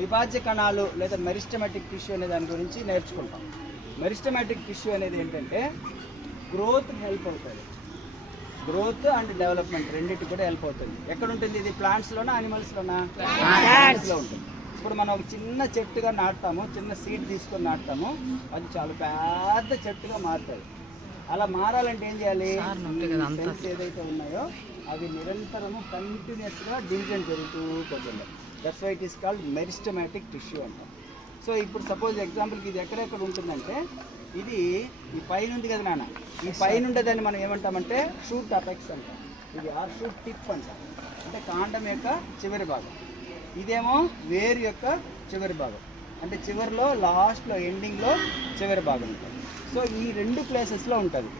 విభాజ్య కణాలు లేదా meristematic tissue అనే దాని గురించి నేర్చుకుంటాం. మెరిస్టమాటిక్ టిష్యూ అనేది ఏంటంటే గ్రోత్ హెల్ప్ అవుతుంది. గ్రోత్ అండ్ డెవలప్మెంట్ రెండింటికి కూడా హెల్ప్ అవుతుంది. ఎక్కడ ఉంటుంది ఇది? ప్లాంట్స్లోనా యానిమల్స్లోనా? ప్లాంట్స్లో ఉంటుంది. ఇప్పుడు మనం ఒక చిన్న చెట్టుగా నాటుతాము, చిన్న సీడ్ తీసుకొని నాటుతాము, అది చాలా పెద్ద చెట్టుగా మారుతుంది. అలా మారాలంటే ఏం చేయాలి? సెల్స్ ఏదైతే ఉన్నాయో అవి నిరంతరము కంటిన్యూస్గా డివిజన్ జరుగుతూ పోతుంది. That's why it is called meristematic tissue అంటాం. సో ఇప్పుడు సపోజ్ ఎగ్జాంపుల్కి ఇది ఎక్కడెక్కడ ఉంటుందంటే, ఇది ఈ పైన ఉంది కదా నాన్న, ఈ పైన ఉండేదాన్ని మనం ఏమంటామంటే షూట్ అపెక్స్ అంటాం. ఇది ఆర్ షూట్ టిప్ అంటాం, అంటే కాండం యొక్క చివరి భాగం. ఇదేమో వేరు యొక్క చివరి భాగం, అంటే చివరిలో లాస్ట్లో ఎండింగ్లో చివరి భాగం ఉంటుంది. సో ఈ రెండు ప్లేసెస్లో ఉంటుంది.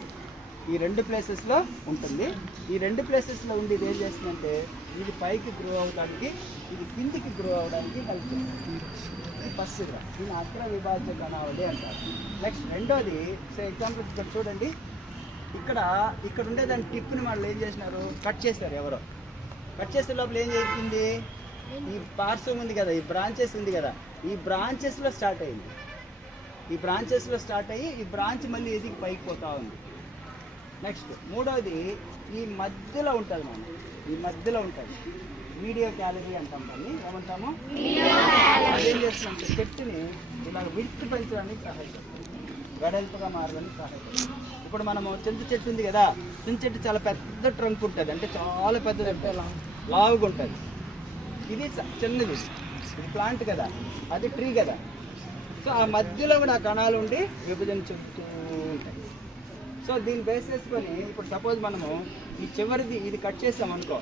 ఈ రెండు ప్లేసెస్లో ఉంటుంది. ఈ రెండు ప్లేసెస్లో ఉండి ఇది ఏం చేస్తుందంటే, ఇది పైకి గ్రో అవడానికి, ఇది కిందికి గ్రో అవడానికి కలుగుతుంది. ఇది ఫస్ట్ గ్రా, దీని అగ్ర విభాజ్య కణావళి అంటారు. నెక్స్ట్ రెండోది, సో ఎగ్జాంపుల్ ఇక్కడ చూడండి, ఇక్కడ ఉండేదాని టిప్ని వాళ్ళు ఏం చేసినారు? కట్ చేశారు. ఎవరో కట్ చేసే లోపల ఏం జరిగింది? ఈ పార్శ్వం ఉంది కదా, ఈ బ్రాంచెస్ ఉంది కదా, ఈ బ్రాంచెస్లో స్టార్ట్ అయ్యింది. ఈ బ్రాంచెస్లో స్టార్ట్ అయ్యి ఈ బ్రాంచ్ మళ్ళీ ఎదిగి పైకి పోతూ ఉంది. నెక్స్ట్ మూడవది, ఈ మధ్యలో ఉంటుంది. మనం ఈ మధ్యలో ఉంటుంది మీడియో క్యాలరీ అంటాం. దాన్ని ఏమంటాము? అదేం చేస్తుందంటే చెట్టుని ఇలా విడ్త్ పెంచడానికి సహాయపడుతుంది, వెడల్పుగా మారడానికి సహాయపడుతుంది. ఇప్పుడు మనము చింత చెట్టు ఉంది కదా, చింత చెట్టు చాలా పెద్ద ట్రంక్ ఉంటుంది, అంటే చాలా పెద్దది, అంటే లావుగా ఉంటుంది. ఇది చిన్నది, ఇది ప్లాంట్ కదా, అది ట్రీ కదా. సో ఆ మధ్యలో కూడా కణాలు ఉండి విభజన చెందుతూ ఉంటాయి. సో దీన్ని బేస్ చేసుకొని ఇప్పుడు సపోజ్ మనము ఈ చివరిది ఇది కట్ చేస్తామనుకో,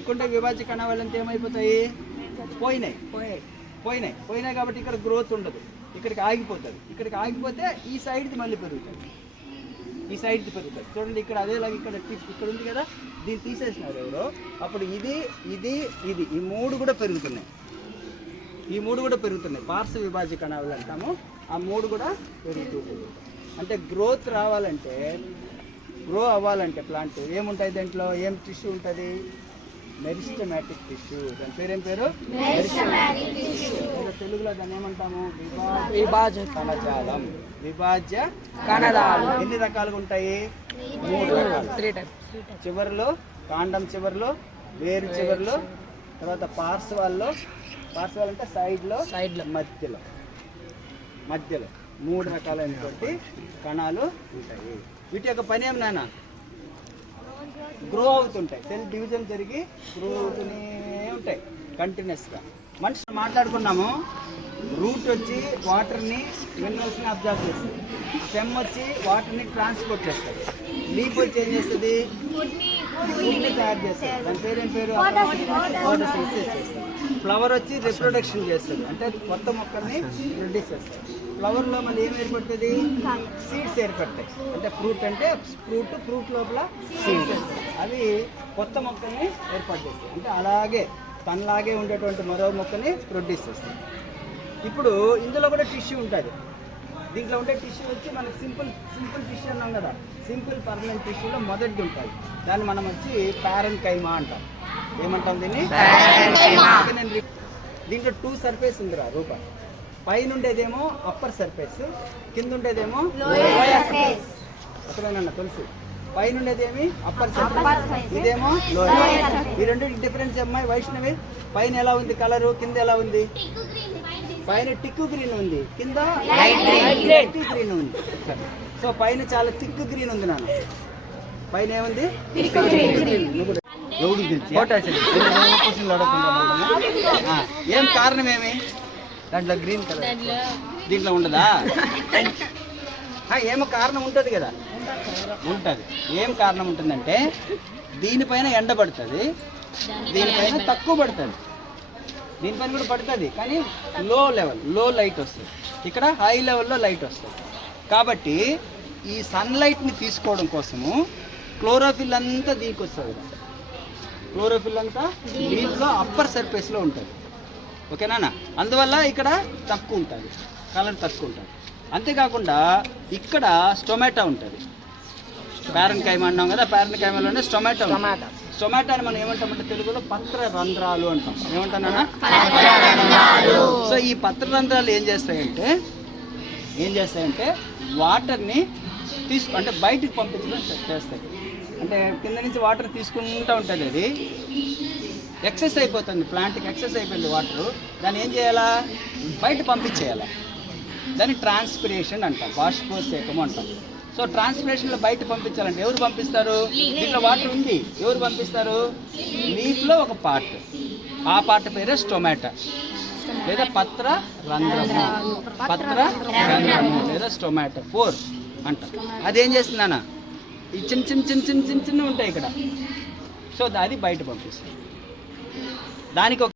ఇక్కడ విభాజ్య కణాలు అంతా ఏమైపోతాయి? పోయినాయి కాబట్టి ఇక్కడ గ్రోత్ ఉండదు, ఇక్కడికి ఆగిపోతుంది. ఇక్కడికి ఆగిపోతే ఈ సైడ్ది మళ్ళీ పెరుగుతుంది, ఈ సైడ్ది పెరుగుతుంది. చూడండి ఇక్కడ అదేలాగా ఇక్కడ ఇక్కడ ఉంది కదా, దీన్ని తీసేసినారు ఎవరో, అప్పుడు ఇది ఈ మూడు కూడా పెరుగుతున్నాయి. పార్శ్వ విభాజ్య కణాలు అంటాము. ఆ మూడు కూడా పెరుగుతుంది. అంటే గ్రోత్ రావాలంటే, గ్రో అవ్వాలంటే ప్లాంట్ ఏముంటుంది? దాంట్లో ఏం టిష్యూ ఉంటుంది? Meristematic tissue. దాని పేరేం పేరు? Meristematic tissue. తెలుగులో దాన్ని ఏమంటాము? విభాజ్య కణజాలం. విభాజ్య కణజాలం ఎన్ని రకాలుగా ఉంటాయి? 3 రకాలు. చివరిలో, కాండం చివరిలో, వేరు చివరిలో, తర్వాత పార్శ్వాలు అంటే సైడ్లో, మధ్యలో 3 రకాలైనటువంటి కణాలు ఉంటాయి. వీటి యొక్క పని ఏం నాన్న? గ్రో అవుతుంటాయి. సెల్ డివిజన్ జరిగి గ్రో అవుతూనే ఉంటాయి కంటిన్యూస్గా. మనిషి మాట్లాడుకున్నాము, రూట్ వచ్చి వాటర్ని, మినరల్స్ని అబ్జర్వ్ చేస్తుంది. స్టెమ్ వచ్చి వాటర్ని ట్రాన్స్పోర్ట్ చేస్తుంది. లీఫ్ వచ్చి ఏం చేస్తుంది? ఫుడ్ని తయారు చేస్తుంది. దాని పేరేం పేరు? ఫోటోసింథసిస్ చేస్తుంది. ఫ్లవర్ వచ్చి రిప్రొడక్షన్ చేస్తుంది, అంటే కొత్త మొక్కల్ని ప్రొడ్యూస్ చేస్తుంది. ఫ్లవర్లో మళ్ళీ ఏం ఏర్పడుతుంది? సీడ్స్ ఏర్పడతాయి. అంటే ఫ్రూట్ లోపల సీడ్స్ ఏర్పడతాయి. అవి కొత్త మొక్కల్ని ఏర్పాటు చేస్తాయి. అంటే అలాగే తనలాగే ఉండేటువంటి మరో మొక్కని ప్రొడ్యూస్ చేస్తుంది. ఇప్పుడు ఇందులో కూడా టిష్యూ ఉంటుంది. దీంట్లో ఉండే టిష్యూ వచ్చి మనకి సింపుల్ టిష్యూ అన్నాం కదా, సింపుల్ పర్మనెంట్ టిష్యూలో మొదటిది ఉంటుంది. దాన్ని మనం వచ్చి ప్యారెన్కైమా అంటాం. ఏమంటాం దీన్ని? దీంట్లో 2 సర్ఫేస్ ఉందిరా రూప. పైన ఉండేదేమో అప్పర్ సర్ఫేస్, కింద ఉండేదేమో లోయర్ సర్ఫేస్. అసలేనన్నా తెలుసు. పైన ఉండేదేమి అప్పర్ సర్ఫేస్, ఇదేమో లోయర్ సర్ఫేస్. ఈ రెండు డిఫరెన్స్ అమ్మాయి వైష్ణవి. పైన ఎలా ఉంది కలరు, కింద ఎలా ఉంది? పైన టిక్కు గ్రీన్ ఉంది, కింద లైట్ గ్రీన్ ఉంది. సో పైన చాలా థిక్ గ్రీన్ ఉంది నాన్న, పైన ఏముంది? ఏం కారణం ఏమి? దాంట్లో గ్రీన్ కలర్ దీంట్లో ఉండదా? ఏమో కారణం ఉంటుంది కదా, ఉంటుంది. ఏం కారణం ఉంటుందంటే, దీనిపైన ఎండ పడుతుంది, దీనిపైన తక్కువ పడుతుంది, దీనిపైన కూడా పడుతుంది, కానీ లో లైట్ వస్తుంది. ఇక్కడ హై లెవెల్లో లైట్ వస్తుంది. కాబట్టి ఈ సన్లైట్ని తీసుకోవడం కోసము క్లోరోఫిల్ అంతా దీనికి వస్తుంది. క్లోరోఫిల్ అంతా దీంట్లో అప్పర్ సర్ఫేస్లో ఉంటుంది. ఓకేనా? అందువల్ల ఇక్కడ తక్కువ ఉంటుంది, కలర్ తక్కువ ఉంటుంది. అంతేకాకుండా ఇక్కడ స్టొమాటో ఉంటుంది. ప్యారెన్కైమా అన్నాం కదా, ప్యారెన్కైమాలోనే స్టొమాటో స్టొమాటోని మనం ఏమంటామంటే తెలుగులో పత్ర రంధ్రాలు అంటాం. ఏమంటానా? సో ఈ పత్ర రంధ్రాలు ఏం చేస్తాయంటే వాటర్ని అంటే బయటికి పంపించడం చేస్తాయి. అంటే కింద నుంచి వాటర్ తీసుకుంటూ ఉంటుంది, అది ఎక్సెస్ అయిపోతుంది, ప్లాంట్కి ఎక్సెస్ అయిపోయింది వాటరు, దాన్ని ఏం చేయాలా? బయట పంపించేయాలి. దాన్ని ట్రాన్స్పిరేషన్ అంటాం, బాష్పోత్సేకం అంటాం. సో ట్రాన్స్పిరేషన్లో బయట పంపించాలంటే ఎవరు పంపిస్తారు? దీంట్లో వాటర్ ఉంది, ఎవరు పంపిస్తారు? లీఫ్లో ఒక పార్ట్, ఆ పార్ట్ పేరే స్టొమాటో లేదా పత్ర రంధ్రము లేదా స్టొమాటో 4 అంటాం. అదేం చేస్తుందన్న? ఈ చిన్న ఉంటాయి ఇక్కడ. సో అది బయట పంపిస్తుంది. దానికి